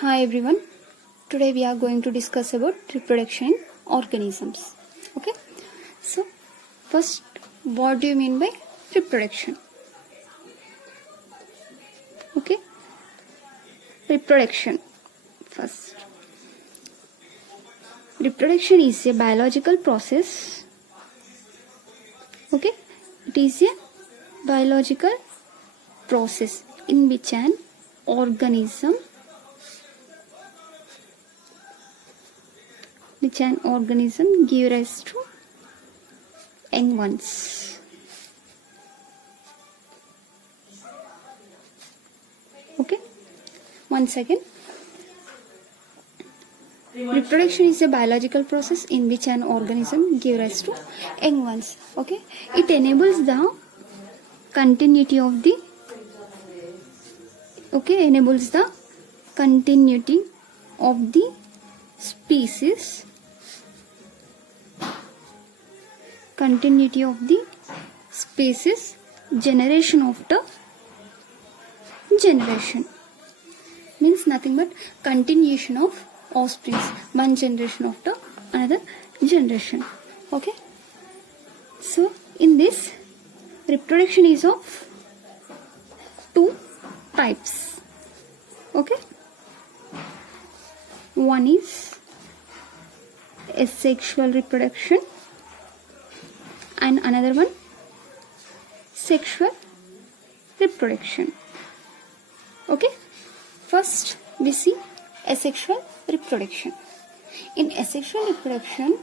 Hi everyone. Today we are going to discuss about reproduction in organisms. Okay. So first, what do you mean by reproduction? Okay. Reproduction. First, reproduction is a biological process. Okay. It is a biological process in which an organism give rise to young ones. Okay, one second. Reproduction is a biological process in which an organism give rise to young ones. Okay, it enables the continuity of the species. Continuity of the species, generation after generation, means nothing but continuation of offspring, one generation after another generation. Okay, so in this, reproduction is of two types. Okay, one is asexual reproduction and another one sexual reproduction. Okay, first we see asexual reproduction. In asexual reproduction,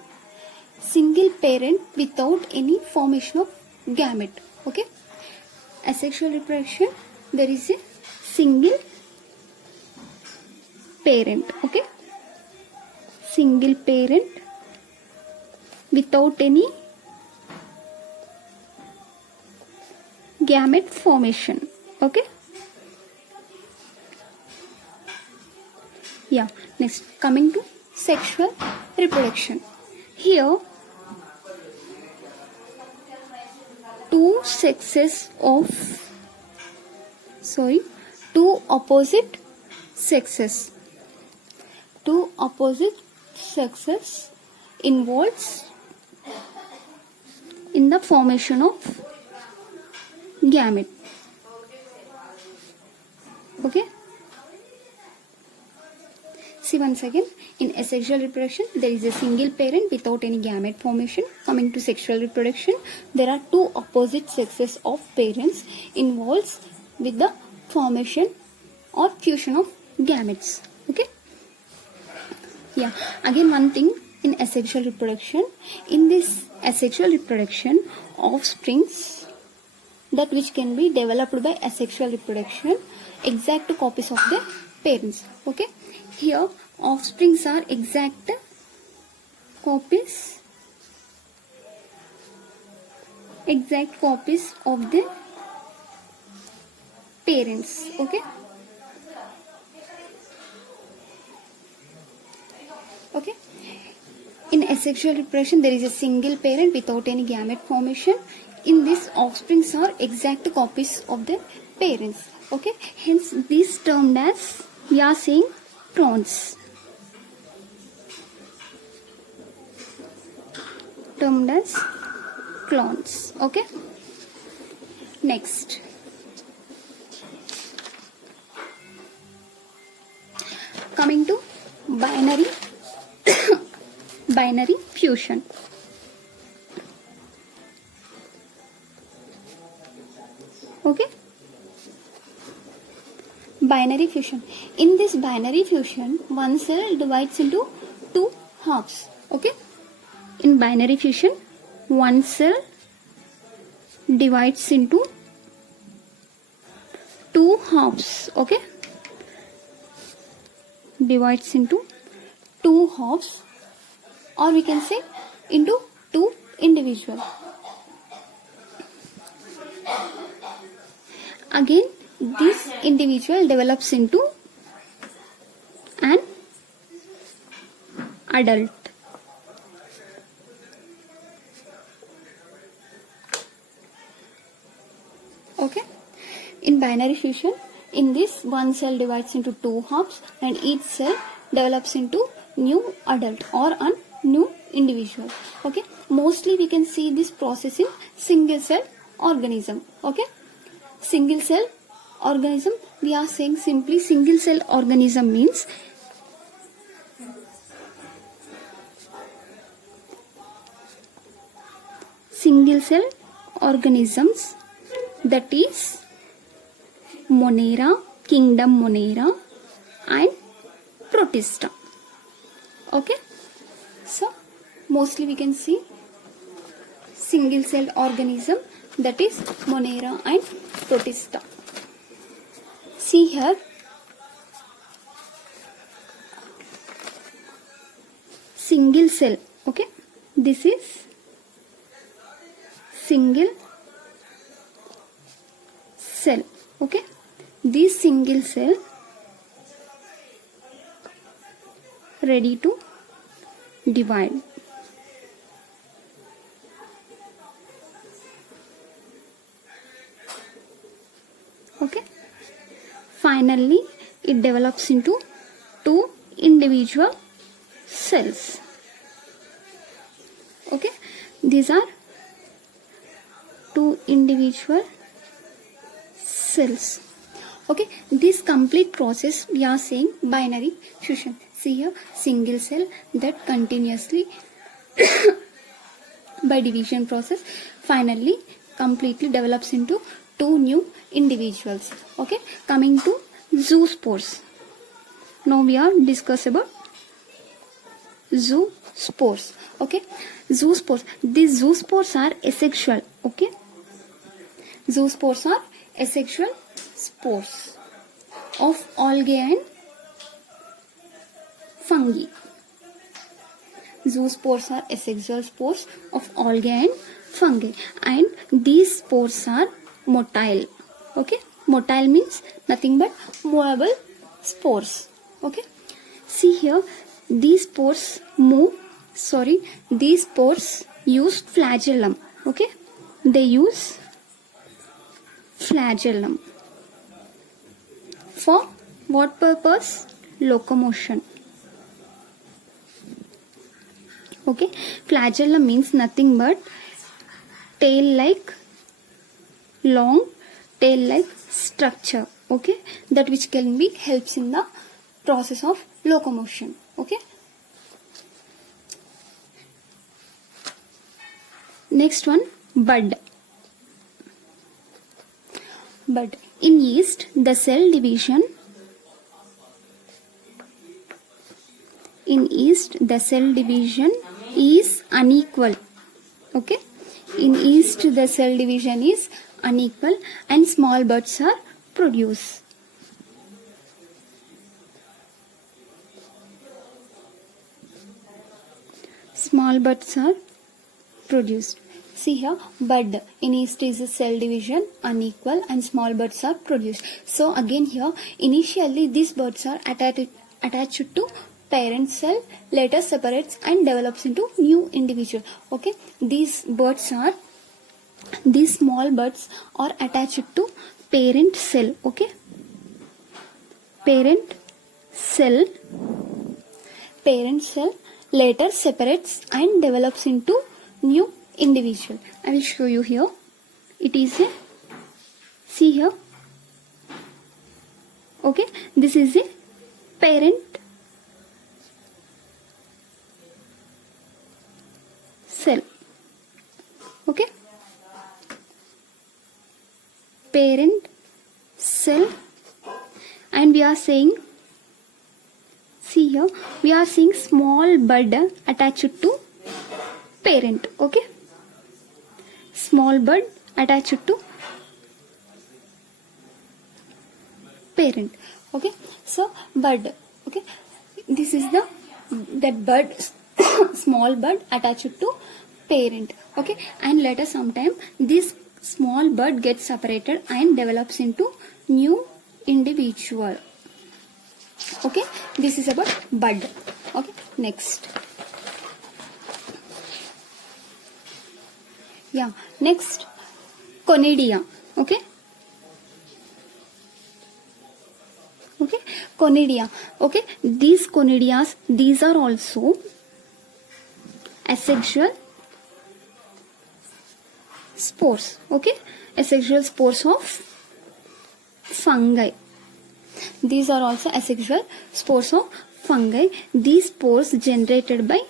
single parent without any formation of gamete. Okay, asexual reproduction, there is a single parent. Okay, single parent without any gamete formation. Okay, yeah. Next, coming to sexual reproduction. Here, two opposite sexes involves in the formation of gamete. Okay, see once again, in asexual reproduction there is a single parent without any gamete formation. Coming to sexual reproduction, there are two opposite sexes of parents involved with the formation or fusion of gametes. Okay, yeah. Again, one thing in asexual reproduction, in this asexual reproduction, offsprings that which can be developed by asexual reproduction, exact copies of the parents. Okay, here offsprings are exact copies of the parents. Okay, in asexual reproduction there is a single parent without any gamete formation. In this, offsprings are exact copies of the parents. Okay, hence this termed as, we are saying, clones. Termed as clones. Okay, next, coming to binary fusion. Okay, binary fusion. In this binary fusion, one cell divides into two halves. Okay, in binary fusion, one cell divides into two halves. Okay, divides into two halves, or we can say into two individuals. Again, this individual develops into an adult. Okay, in binary fusion, In this, one cell divides into two halves and each cell develops into new adult or a new individual. Okay, mostly we can see this process in single cell organism. Okay, single cell organism, we are saying simply single cell organism means single cell organisms, that is Monera, kingdom Monera and Protista. Okay, so mostly we can see single cell organism, that is Monera and Protista. See here, single cell. Okay, this is single cell. Okay, this single cell ready to divide. Okay, finally it develops into two individual cells. Okay, these are two individual cells. Okay, this complete process we are saying binary fusion. See here, single cell that continuously by division process finally completely develops into two new individuals. Okay, coming to zoospores. Now we are discuss about zoospores. Okay, zoospores, these zoospores are asexual. Okay, zoospores are asexual spores of algae and fungi. Zoospores are asexual spores of algae and fungi, and these spores are motile. Okay, motile means nothing but movable spores. Okay, see here, these spores these spores use flagellum. Okay, they use flagellum. For what purpose? Locomotion. Okay, flagellum means nothing but long tail like structure. Okay, that which can be helps in the process of locomotion. Okay, next one, bud. But in yeast, the cell division is unequal. Okay, in yeast the cell division is unequal and small buds are produced. Small buds are produced. See here, bud in yeast is a cell division unequal and small buds are produced. So again here, initially these buds are attached to parent cell, later separates and develops into new individual. Okay, these small buds are attached to parent cell. Okay, parent cell later separates and develops into new individual. I will show you here. It is a, see here. Okay, this is a parent cell. Okay, parent cell, and we are saying, see here, we are seeing small bud attached to parent. Okay, small bud attached to parent. Okay, so bud. Okay, this is that bud small bud attached to parent. Okay, and later sometime this small bud gets separated and develops into new individual. Okay, this is about bud. Okay, next. Yeah, next, conidia. Okay, conidia. Okay, these conidias, these are also asexual spores. Okay, asexual spores of fungi. These are also asexual spores of fungi. These spores generated by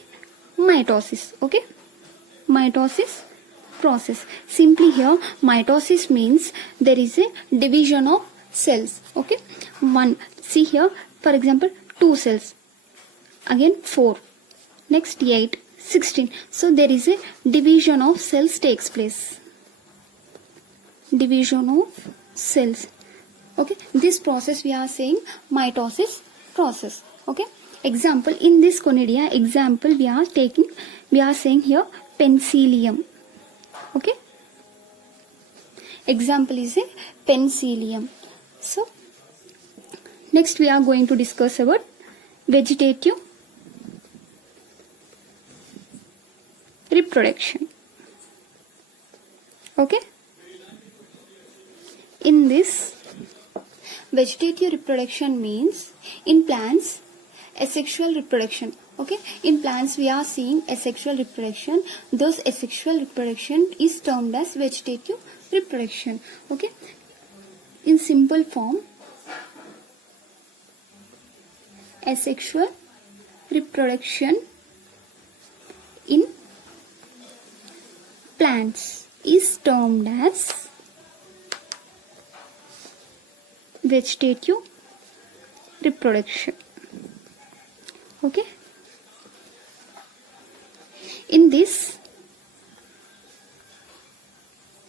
mitosis. Okay, mitosis process. Simply here, mitosis means there is a division of cells. Okay, one. See here, for example, 2 cells. Again 4. Next 8, 16. So there is a division of cells takes place. Division of cells. Okay, this process we are saying mitosis process. Okay, example in this conidia, example we are saying here penicillium. Okay, example is a penicillium. So next we are going to discuss about vegetative reproduction. Okay, in this vegetative reproduction means in plants asexual reproduction. Okay, in plants we are seeing asexual reproduction. Those asexual reproduction is termed as vegetative reproduction. Okay, in simple form, asexual reproduction in plants is termed as vegetative reproduction. Okay, in this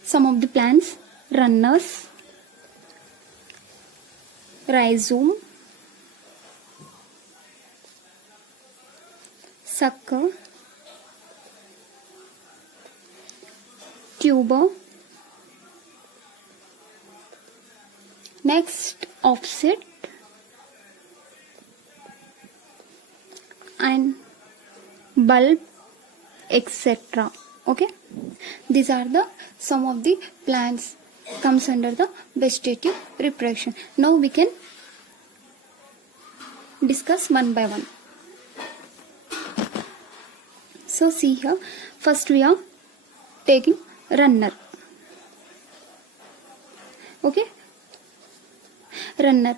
some of the plants, runners, rhizome, sucker, tuber, next offset and bulb, etc. Okay, these are the some of the plants comes under the vegetative reproduction. Now we can discuss one by one. So see here, first we are taking runner. Okay, runner,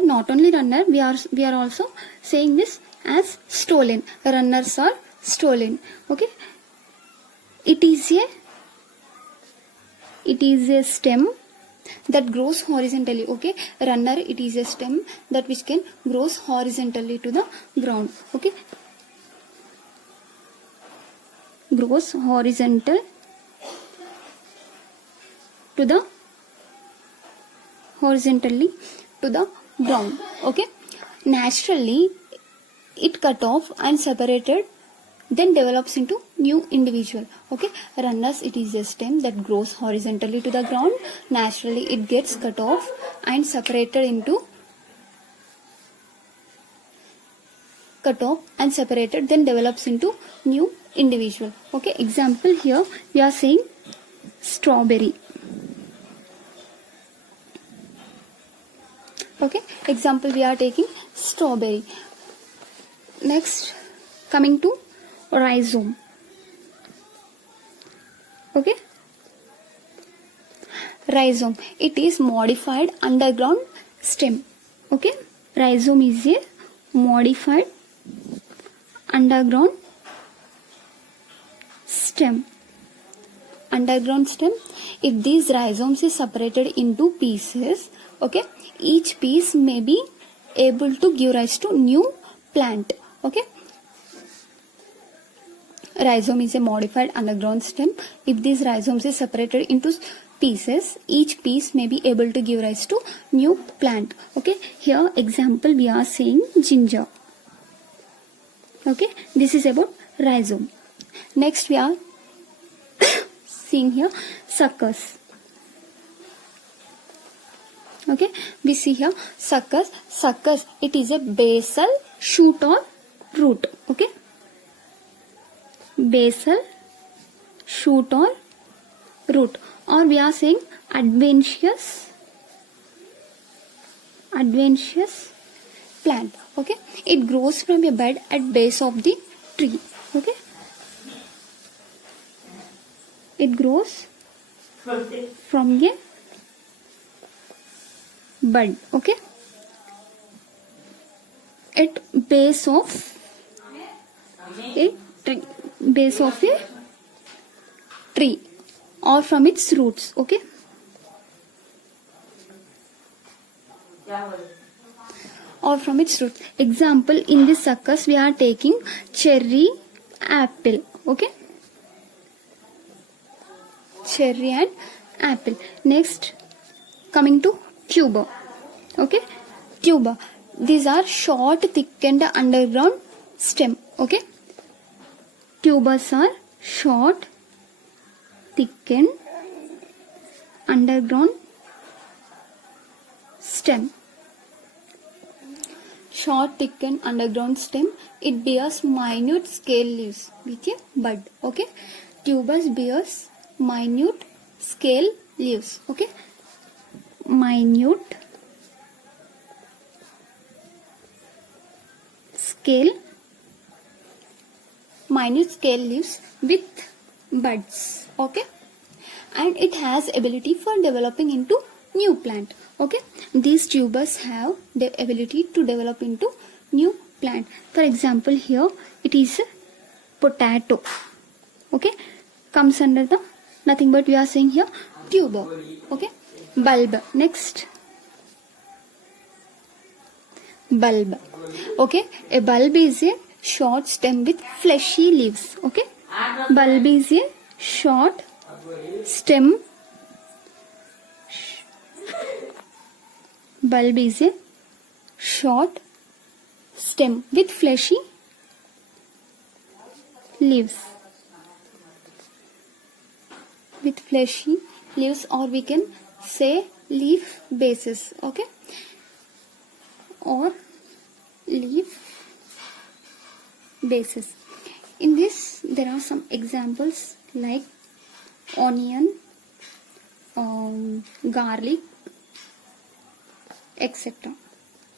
not only runner, we are also saying this as stolon. Runners are stolon. Okay, it is a stem that grows horizontally. Okay, runner, it is a stem that which can grows horizontally to the ground. Okay, grows horizontal to the horizontally to the ground. Okay, naturally it cut off and separated, then develops into new individual. Okay, runners, it is a stem that grows horizontally to the ground. Naturally it gets cut off and separated, then develops into new individual. Okay, example here we are saying strawberry. Okay, example we are taking strawberry. Next, coming to rhizome. Okay, rhizome, it is modified underground stem. Okay, rhizome is a modified underground stem. Underground stem, if these rhizomes is separated into pieces, okay, each piece may be able to give rise to new plant. Okay, rhizome is a modified underground stem. If these rhizomes is separated into pieces, each piece may be able to give rise to new plant. Okay, here example we are saying ginger. Okay, this is about rhizome. Next we are seeing here suckers. Okay, we see here suckers. It is a basal shoot or root. Okay, basal shoot or root, or we are saying adventitious plant. Okay, it grows from a bud at base of the tree. Okay, it grows from a bud. Okay, at base of a tree, base of a tree, or from its roots. Okay, or from its roots. Example, in this suckers we are taking cherry, apple. Okay, cherry and apple. Next, coming to tuber. Okay, tuber, these are short thickened underground stem. Okay, tubers are short thickened underground stem. Short thickened underground stem, it bears minute scale leaves with a bud. Okay, tubers bears minute scale leaves. Okay, minute scale leaves with buds. Okay, and it has ability for developing into new plant. Okay, these tubers have the ability to develop into new plant. For example, here it is a potato. Okay, comes under the nothing but we are saying here tuber. Okay, bulb. Next, bulb. Okay, a bulb is a short stem with fleshy leaves. Okay, bulb is a short stem. Bulb is a short stem with fleshy leaves. With fleshy leaves, or we can say leaf bases. Okay, or leaf bases. In this, there are some examples like onion, garlic, etc.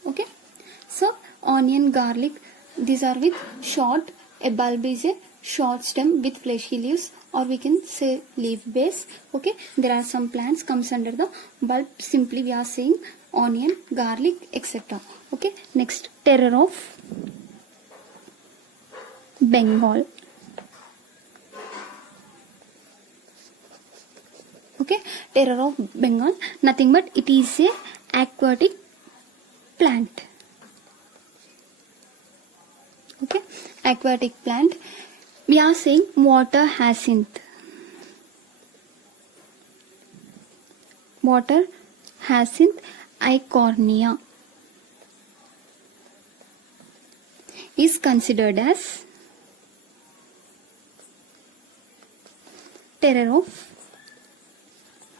Okay, so onion, garlic, these are with short. A bulb is a short stem with fleshy leaves, or we can say leaf base. Okay, there are some plants comes under the bulb. Simply we are saying onion, garlic, etc. Okay, next, terror of Bengal. Okay, terror of Bengal, nothing but it is a aquatic plant. Okay, aquatic plant. We are saying water hyacinth. Water hyacinth Eichhornia is considered as terror of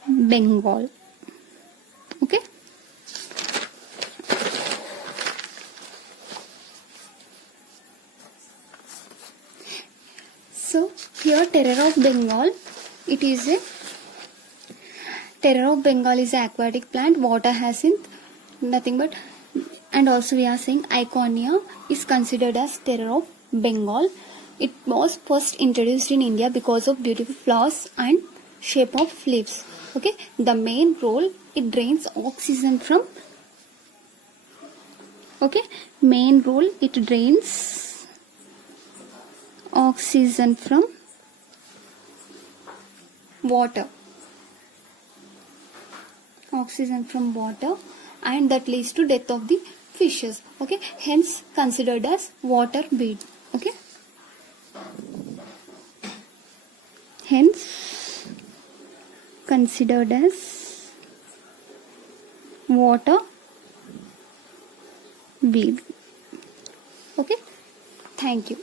Bengal. Okay, so here terror of Bengal, it is a terror of Bengal is an aquatic plant. Water hyacinth, nothing but, and also we are saying Eichhornia is considered as terror of Bengal. It was first introduced in India because of beautiful flowers and shape of leaves. Okay, the main role, it drains oxygen from, okay, main role, it drains oxygen from water. Oxygen from water, and that leads to death of the fishes. Okay, hence considered as water weed. Okay, hence considered as water weed. Okay, thank you.